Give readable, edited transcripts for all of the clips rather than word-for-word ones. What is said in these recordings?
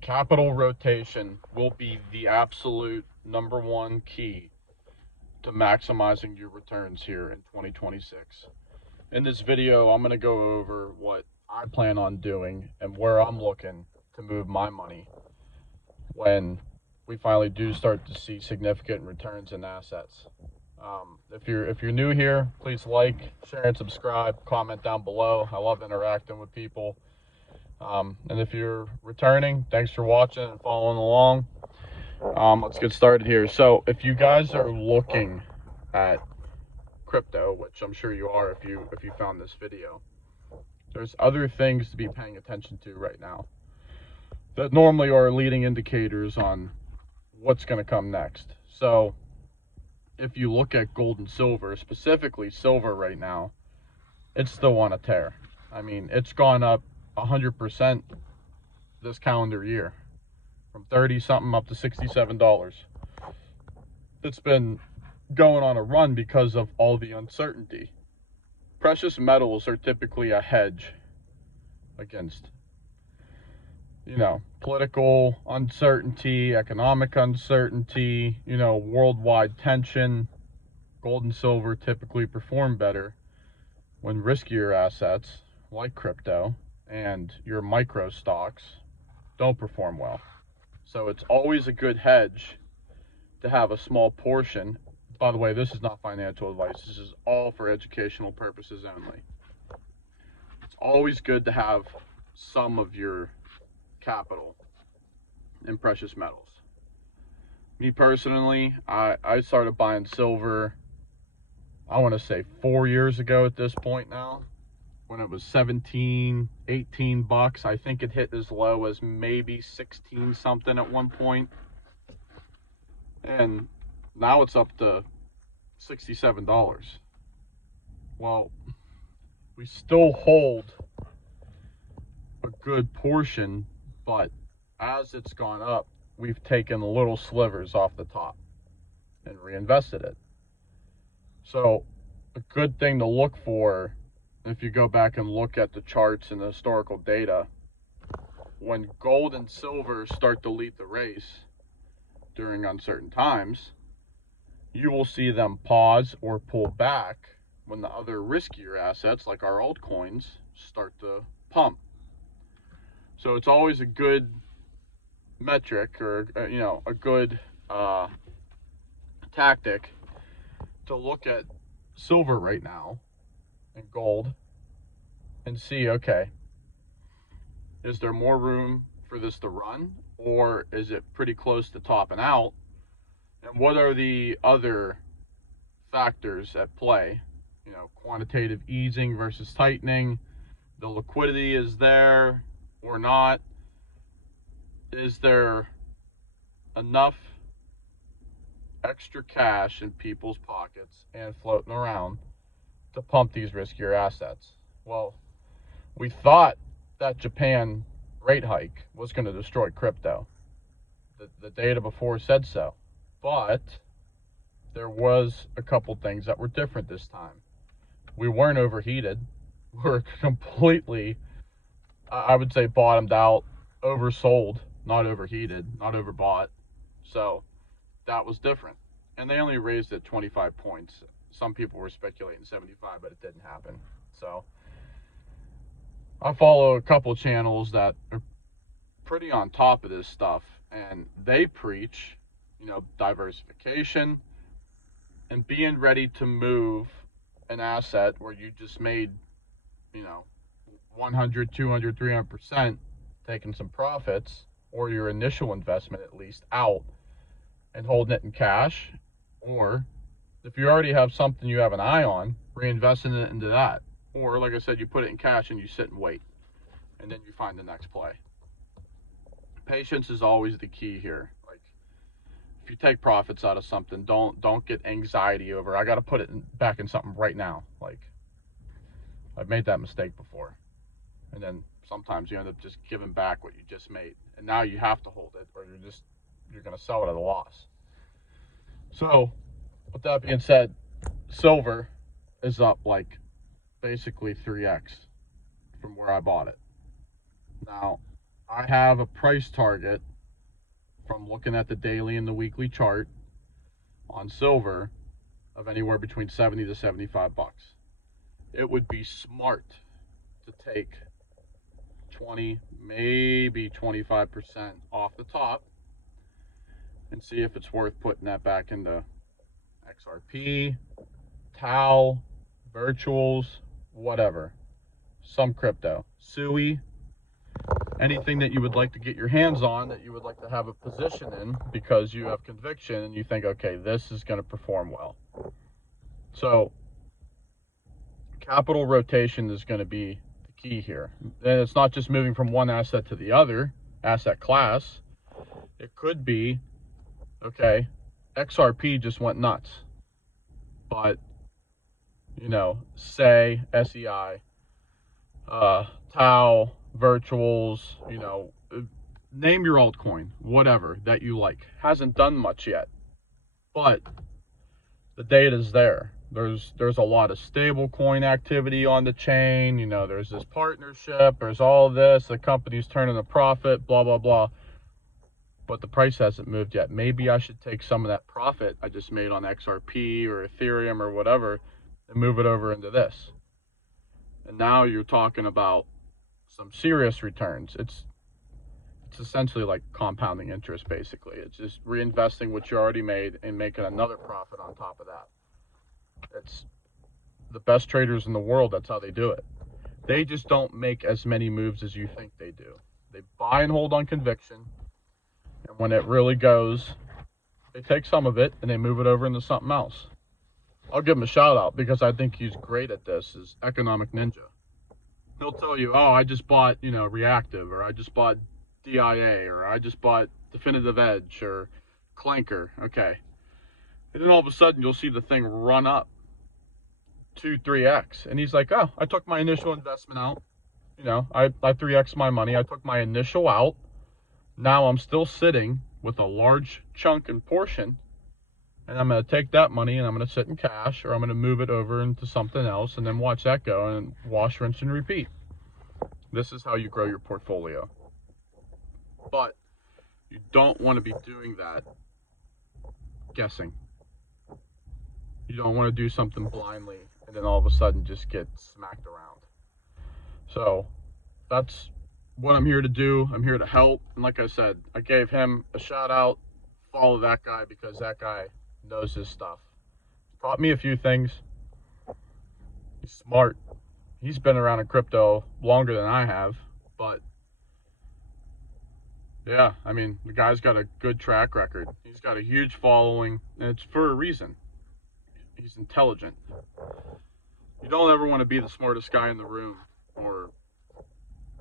Capital rotation will be the absolute number one key to maximizing your returns here in 2026. In this video, I'm going to go over what I plan on doing and where I'm looking to move my money when we finally do start to see significant returns in assets. If you're new here, please like, share, and subscribe. Comment down below. I love interacting with people. And if you're returning, thanks for watching and following along. Let's get started here. So if you guys are looking at crypto, which I'm sure you are if you found this video, there's other things to be paying attention to right now that normally are leading indicators on what's going to come next. So if you look at gold and silver, specifically silver right now, it's still on a tear. I mean, it's gone up 100% this calendar year, from 30 something up to $67. It's been going on a run because of all the uncertainty. Precious metals are typically a hedge against, political uncertainty, economic uncertainty, worldwide tension. Gold and silver typically perform better when riskier assets like crypto and your micro stocks don't perform well. So it's always a good hedge to have a small portion. By the way, this is not financial advice. This is all for educational purposes only. It's always good to have some of your capital in precious metals. Me personally, I started buying silver, I want to say 4 years ago at this point now, when it was 17, 18 bucks. I think it hit as low as maybe 16 something at one point. And now it's up to $67. Well, we still hold a good portion, but as it's gone up, we've taken little slivers off the top and reinvested it. So a good thing to look for, if you go back and look at the charts and the historical data, when gold and silver start to lead the race during uncertain times, you will see them pause or pull back when the other riskier assets like our altcoins start to pump. So it's always a good metric, or a good tactic to look at silver right now and gold and see, okay, is there more room for this to run, or is it pretty close to topping out? And what are the other factors at play? Quantitative easing versus tightening. The liquidity is there or not? Is there enough extra cash in people's pockets and floating around to pump these riskier assets? Well, we thought that Japan rate hike was going to destroy crypto. The data before said so. But there was a couple things that were different this time. We weren't overheated. We're completely, I would say, bottomed out, oversold, not overheated, not overbought. So that was different. And they only raised it 25 points. Some people were speculating 75, but it didn't happen. So I follow a couple channels that are pretty on top of this stuff, and they preach, diversification and being ready to move an asset where you just made, 100, 200, 300%, taking some profits, or your initial investment at least, out and holding it in cash. Or if you already have something you have an eye on, reinvesting it into that. Or like I said, you put it in cash and you sit and wait, and then you find the next play. Patience is always the key here. Like, if you take profits out of something, don't get anxiety over, I got to put it back in something right now. Like, I've made that mistake before, and then sometimes you end up just giving back what you just made, and now you have to hold it, or you're going to sell it at a loss. So with that being said, silver is up like basically 3x from where I bought it. Now, I have a price target from looking at the daily and the weekly chart on silver of anywhere between 70 to 75 bucks. It would be smart to take 20, maybe 25% off the top and see if it's worth putting that back into XRP, Tau, virtuals, whatever. Some crypto, SUI, anything that you would like to get your hands on, that you would like to have a position in because you have conviction and you think, okay, this is going to perform well. So capital rotation is going to be the key here. And it's not just moving from one asset to the other asset class. It could be, okay, XRP just went nuts, but say SEI, Tau, virtuals, name your altcoin, whatever that you like. Hasn't done much yet, but the data is there. There's a lot of stable coin activity on the chain. There's this partnership. There's all this. The company's turning a profit, blah, blah, blah. But the price hasn't moved yet. Maybe I should take some of that profit I just made on XRP or Ethereum or whatever and move it over into this. And now you're talking about some serious returns. It's essentially like compounding interest, basically. It's just reinvesting what you already made and making another profit on top of that. It's the best traders in the world. That's how they do it. They just don't make as many moves as you think they do. They buy and hold on conviction. And when it really goes, they take some of it and they move it over into something else. I'll give him a shout out because I think he's great at this, is Economic Ninja. He'll tell you, oh, I just bought, Reactive, or I just bought DIA, or I just bought Definitive Edge, or Clanker. Okay. And then all of a sudden you'll see the thing run up 2-3x. And he's like, oh, I took my initial investment out. I 3x my money. I took my initial out. Now I'm still sitting with a large chunk and portion. And I'm going to take that money and I'm going to sit in cash, or I'm going to move it over into something else and then watch that go and wash, rinse, and repeat. This is how you grow your portfolio. But you don't want to be doing that guessing. You don't want to do something blindly and then all of a sudden just get smacked around. So that's what I'm here to do. I'm here to help. And like I said, I gave him a shout out. Follow that guy because that guy knows his stuff. Taught me a few things. He's smart. He's been around in crypto longer than I have, but yeah, the guy's got a good track record. He's got a huge following, and it's for a reason. He's intelligent. You don't ever want to be the smartest guy in the room, or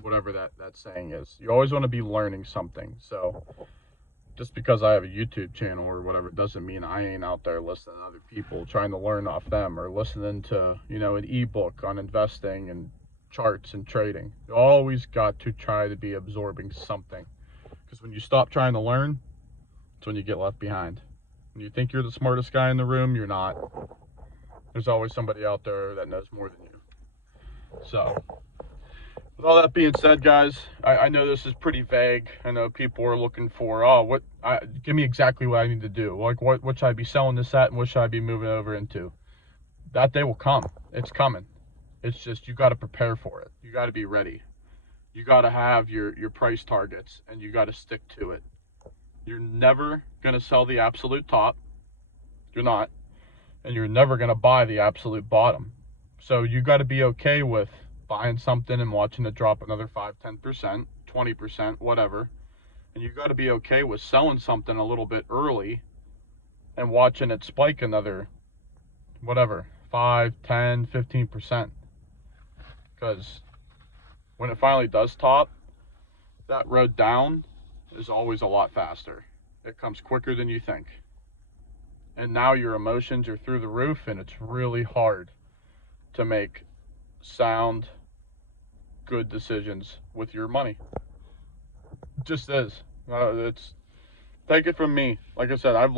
whatever that saying is. You always want to be learning something. So just because I have a YouTube channel or whatever doesn't mean I ain't out there listening to other people trying to learn off them, or listening to an ebook on investing and charts and trading. You always got to try to be absorbing something, because when you stop trying to learn, it's when you get left behind. When you think you're the smartest guy in the room, you're not. There's always somebody out there that knows more than you. So with all that being said, guys, I know this is pretty vague. I know people are looking for, give me exactly what I need to do. Like, what should I be selling this at, and what should I be moving over into? That day will come. It's coming. It's just, you got to prepare for it. You got to be ready. You got to have your price targets, and you got to stick to it. You're never going to sell the absolute top. You're not. And you're never going to buy the absolute bottom. So you got to be okay with buying something and watching it drop another 5, 10%, 20%, whatever. And you got to be okay with selling something a little bit early and watching it spike another, 5, 10, 15%. Because when it finally does top, that road down is always a lot faster. It comes quicker than you think. And now your emotions are through the roof, and it's really hard to make sound, good decisions with your money. It just is. Take it from me. Like I said, I've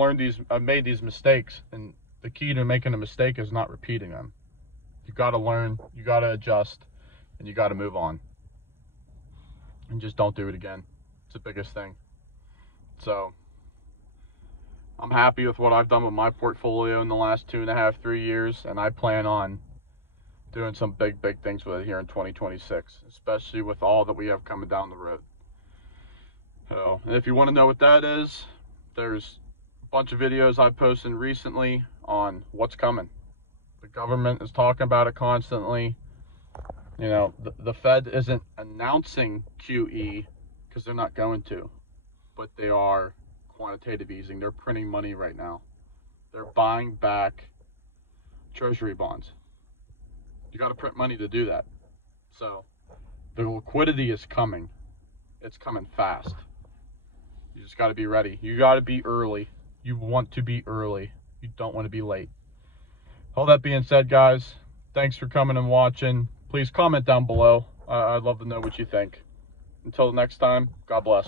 made these mistakes, and the key to making a mistake is not repeating them. You got to learn, you got to adjust, and you got to move on. and just don't do it again. It's the biggest thing. So I'm happy with what I've done with my portfolio in the last 2.5, 3 years, and I plan on doing some big things with it here in 2026, especially with all that we have coming down the road. So, and if you want to know what that is, there's a bunch of videos I've posted recently on what's coming. The government is talking about it constantly. You know, the Fed isn't announcing QE because they're not going to, but they are quantitative easing. They're printing money right now. They're buying back treasury bonds. You got to print money to do that. So the liquidity is coming. It's coming fast. You just got to be ready. You got to be early. You want to be early. You don't want to be late. All that being said, guys, thanks for coming and watching. Please comment down below. I'd love to know what you think. Until next time, God bless.